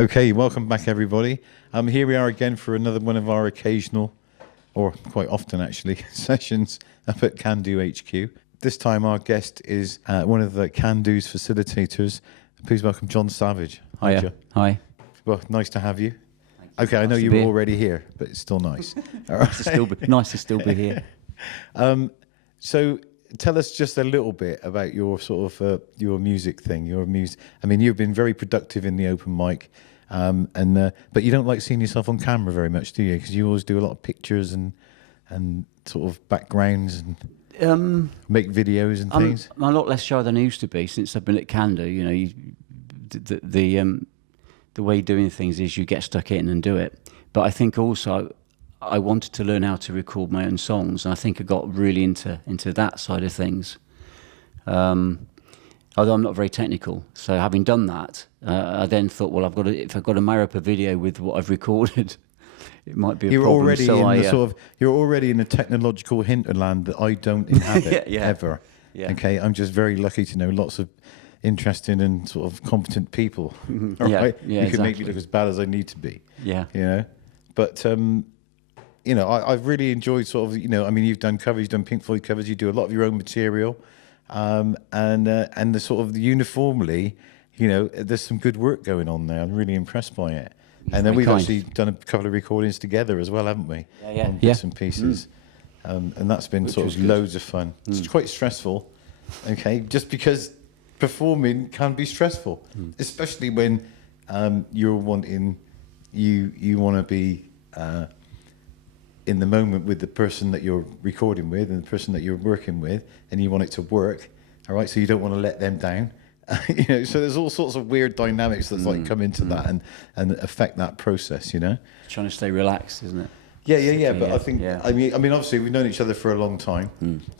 Okay, welcome back, everybody. Here we are again for another one of our occasional, or quite often actually, sessions up at Kandu HQ. This time our guest is one of the Kandu's facilitators. Please welcome John Savage. Hi, Hiya. John. Hi. Well, nice to have you. Thank you. Okay, I know Nice you to were be already here, but it's still nice. All Nice to still be here. So tell us just a little bit about your sort of your music thing. I mean, you've been very productive in the open mic, but you don't like seeing yourself on camera very much, do you? Because you always do a lot of pictures and sort of backgrounds and make videos and things. I'm a lot less shy than I used to be since I've been at Kandu. You know, the way doing things is you get stuck in and do it. But I think also I wanted to learn how to record my own songs, and I think I got really into that side of things. Although I'm not very technical, so having done that, I then thought, well, if I've got to marry up a video with what I've recorded, it might be a problem. You're already in a technological hinterland that I don't inhabit ever. Yeah. Okay, I'm just very lucky to know lots of interesting and sort of competent people. All right? Yeah, you can make me look as bad as I need to be. Yeah. You know, but you know, I've really enjoyed sort of, you know, I mean, you've done covers, you've done Pink Floyd covers, you do a lot of your own material, and the sort of uniformly, you know, there's some good work going on there. I'm really impressed by it. And then we've actually done a couple of recordings together as well, haven't we? Yeah. On bits and pieces. And that's been sort of loads of fun. It's quite stressful, okay, just because performing can be stressful, especially when you're wanting, you want to be in the moment with the person that you're recording with and the person that you're working with, and you want it to work, all right? So you don't want to let them down. You know, so there's all sorts of weird dynamics that's like come into that and affect that process, you know? Trying to stay relaxed, isn't it? Yeah. But I think, I mean, obviously we've known each other for a long time,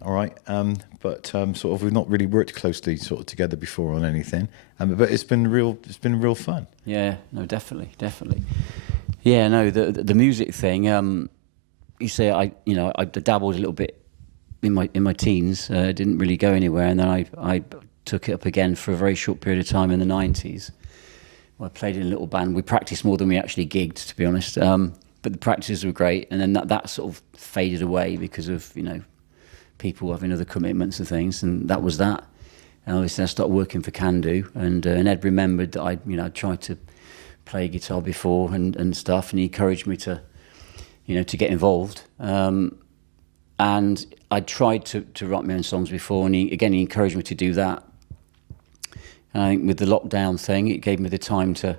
all right? But sort of we've not really worked closely sort of together before on anything. But it's been real fun. Yeah, no, definitely. Yeah, no, the music thing. You say I dabbled a little bit in my teens. Didn't really go anywhere, and then I took it up again for a very short period of time in the 90s. I played in a little band. We practiced more than we actually gigged, to be honest. But the practices were great, and then that sort of faded away because of, you know, people having other commitments and things, and that was that. And obviously I started working for Kandu, and Ed remembered that I'd tried to play guitar before and stuff, and he encouraged me to get involved. And I tried to write my own songs before, and he encouraged me to do that. And I think with the lockdown thing, it gave me the time to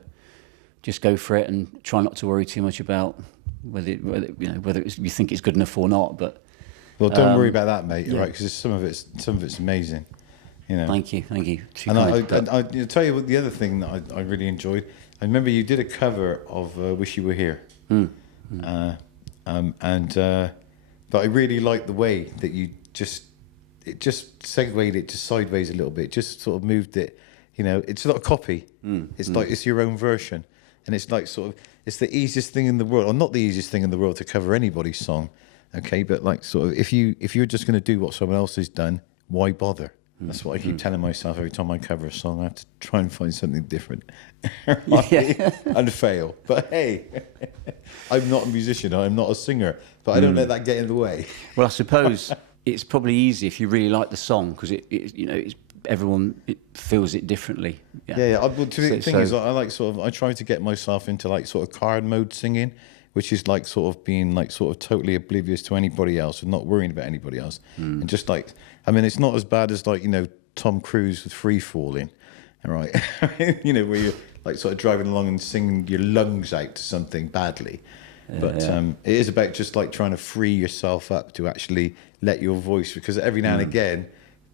just go for it and try not to worry too much about whether you think it's good enough or not. But well, don't worry about that, mate. Right? Because some of it's amazing. You know. Thank you. And I'll tell you what, the other thing that I really enjoyed. I remember you did a cover of "Wish You Were Here," but I really liked the way that you just segued it just sideways a little bit, just sort of moved it. You know, it's not a copy. It's like it's your own version, and it's like sort of it's the easiest thing in the world, or not the easiest thing in the world to cover anybody's song. Okay, but like sort of if you're just going to do what someone else has done, why bother? That's what I keep telling myself every time I cover a song. I have to try and find something different and fail. But hey, I'm not a musician. I'm not a singer. But I don't let that get in the way. Well, I suppose it's probably easy if you really like the song, because everyone feels it differently. Yeah. The thing is, I like I try to get myself into like sort of card mode singing, which is like sort of being like sort of totally oblivious to anybody else and not worrying about anybody else. And just like, I mean, it's not as bad as like, you know, Tom Cruise with Free Falling, all right? You know, where you're like sort of driving along and singing your lungs out to something badly. But it is about just like trying to free yourself up to actually let your voice, because every now and again,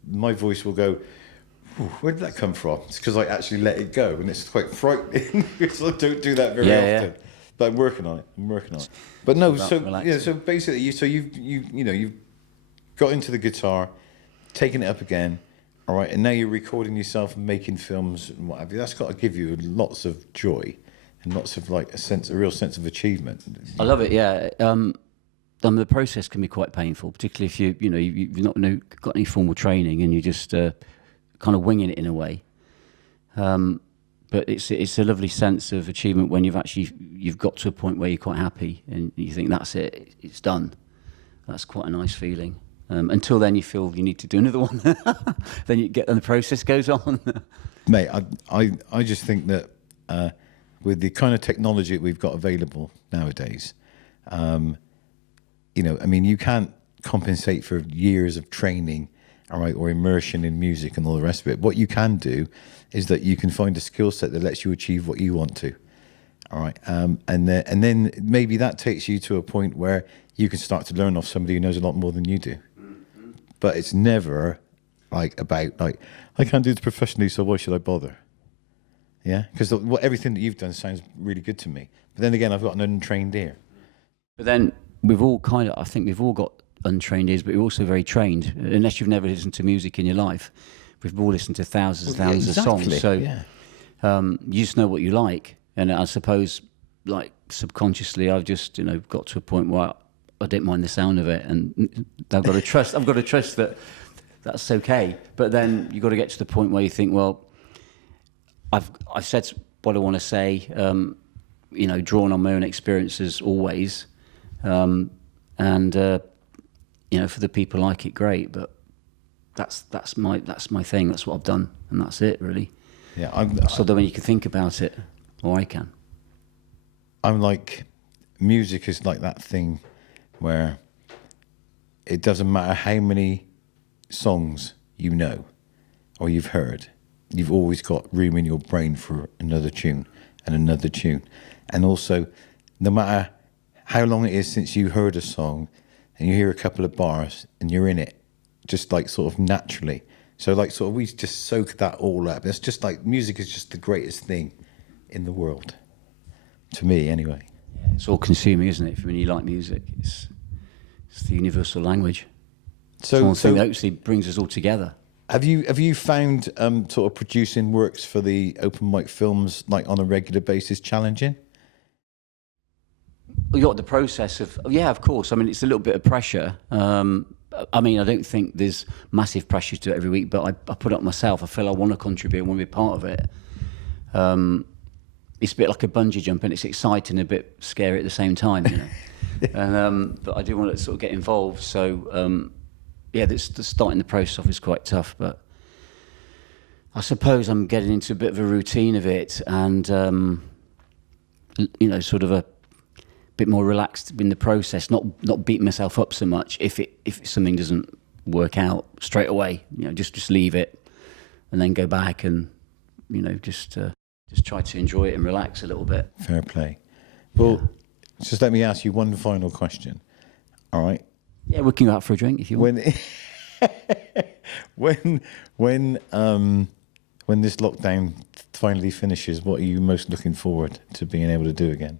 my voice will go, where did that come from? It's because I actually let it go, and it's quite frightening because I don't do that very often. But I'm working on it. But no, so basically, you've got into the guitar, taken it up again, all right, and now you're recording yourself and making films and what have you. That's got to give you lots of joy and lots of like a real sense of achievement. I love it. Yeah. The process can be quite painful, particularly if you've not got any formal training and you just kind of winging it in a way. But it's a lovely sense of achievement when you've got to a point where you're quite happy and you think that's it, it's done. That's quite a nice feeling. Until then, you feel you need to do another one. Then and the process goes on. Mate, I just think that with the kind of technology that we've got available nowadays, you know, I mean, you can't compensate for years of training, all right, or immersion in music and all the rest of it. What you can do is that you can find a skill set that lets you achieve what you want to, all right, and then maybe that takes you to a point where you can start to learn off somebody who knows a lot more than you do. Mm-hmm. But it's never like about like, I can't do this professionally, so why should I bother? Yeah, because everything that you've done sounds really good to me. But then again, I've got an untrained ear. But then I think we've all got untrained ears, but we're also very trained. Unless you've never listened to music in your life, we've all listened to thousands of songs. So you just know what you like. And I suppose, like, subconsciously, I've just, got to a point where I don't mind the sound of it, and I've got to trust that that's okay. But then you've got to get to the point where you think, well, I've said what I want to say, drawn on my own experiences always, and for the people like it, great. But that's my thing. That's what I've done, and that's it, really. Yeah, so that when you can think about it, or I can. I'm like, music is like that thing where it doesn't matter how many songs you know or you've heard, you've always got room in your brain for another tune and another tune. And also, no matter how long it is since you heard a song and you hear a couple of bars and you're in it, just like sort of naturally. So like sort of we just soak that all up. It's just like music is just the greatest thing in the world. To me, anyway. Yeah, it's all consuming, isn't it? When you like music, it's the universal language. So it's one thing that actually brings us all together. Have you found sort of producing works for the open mic films like on a regular basis challenging? You got the process of of course. I mean, it's a little bit of pressure. I mean, I don't think there's massive pressure to do it every week, but I put it up myself. I feel I want to contribute, I want to be part of it. It's a bit like a bungee jump, and it's exciting, a bit scary at the same time, And but I do want to sort of get involved. So starting the process off is quite tough, but I suppose I'm getting into a bit of a routine of it, and sort of a bit more relaxed in the process, not beating myself up so much if something doesn't work out straight away. Just leave it, and then go back and just try to enjoy it and relax a little bit. Fair play. Well, just let me ask you one final question. All right. Yeah, we can go out for a drink if you want. When this lockdown finally finishes, what are you most looking forward to being able to do again?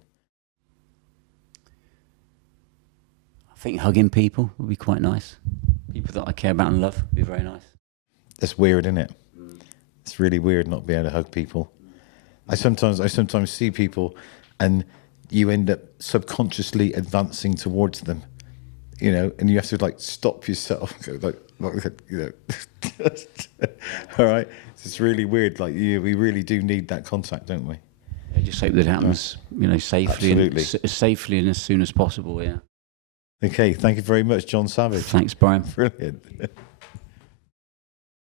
I think hugging people would be quite nice. People that I care about and love would be very nice. That's weird, isn't it? It's really weird not being able to hug people. I sometimes see people, and you end up subconsciously advancing towards them, and you have to like stop yourself, all right. It's really weird. Like we really do need that contact, don't we? I just hope that it happens, safely. Absolutely. And safely and as soon as possible. Yeah. Okay. Thank you very much, John Savage. Thanks, Brian. Brilliant.